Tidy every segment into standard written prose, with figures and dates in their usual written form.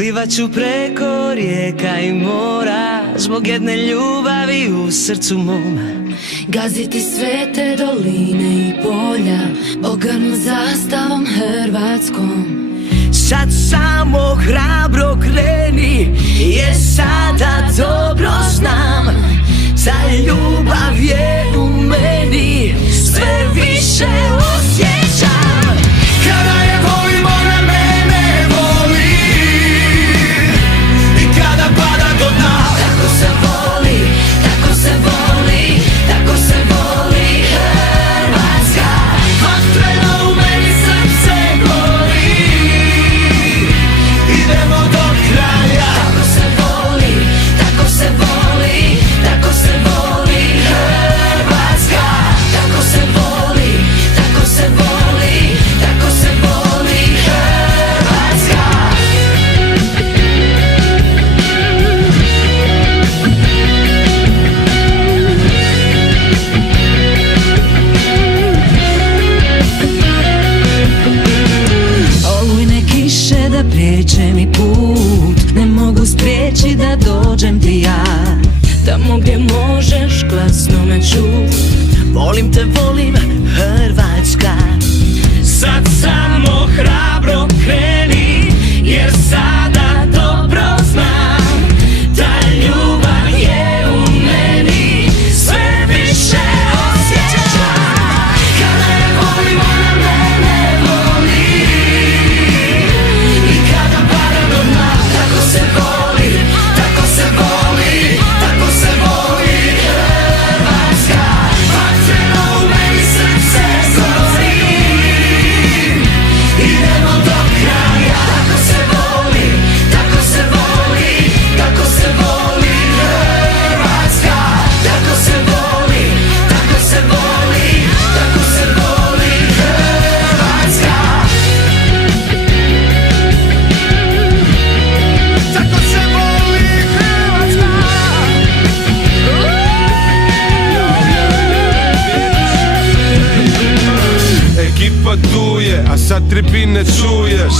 Plivat ću preko rijeka i mora zbog jedne ljubavi u srcu moma. Gaziti sve te doline i polja ogrnu zastavom hrvatskom. Sad samo hrabro kreni, jer sada dobro znam, ta ljubav je u meni, sve više osjećam. Kada je volim, ona mene voli, i kada pada do dna. Tako se voli, tako se voli, tako se voli Hrvatska. Vatreno u meni srce gori, idemo do kraja. Tako se voli, tako se voli, tako se voli Hrvatska. Tako se voli, tako se voli, tako se voli Hrvatska. Olujne kiše da priječe mi put, ne mogu spriječit da dođem ti ja. Tamo gdje možeš glasno me čut. Volim te, volim Hrvatska. Sad samo hrabro kreni, jer sada dobro znam, ta ljubav je u meni, sve više osjećam. Kada je volim, ona mene voli, i kada pada do dna. Tako se voli, tako se voli, tako se voli Hrvatska. Vatreno u meni srce gori, idemo do kraja. Tako se voli, tako se voli, tako se voli Hrvatska. Tako se voli, tako se voli, tako se voli Hrvatska. Tako se voli Hrvatska. Ekipa tu je, a sa tribine čuješ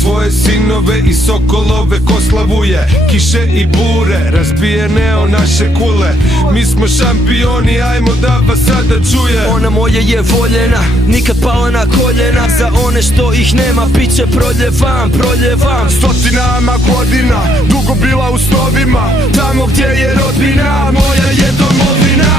svoje sinove i sokolove ko slavuje. Kiše i bure, razbijene o naše kule. Mi smo šampioni, ajmo da vas sada čuje. Ona moja je voljena, nikad pala na koljena. Za one što ih nema, bit će proljevam, proljevam. Stotinama godina, dugo bila u snovima, tamo gdje je rodbina, moja je domovina.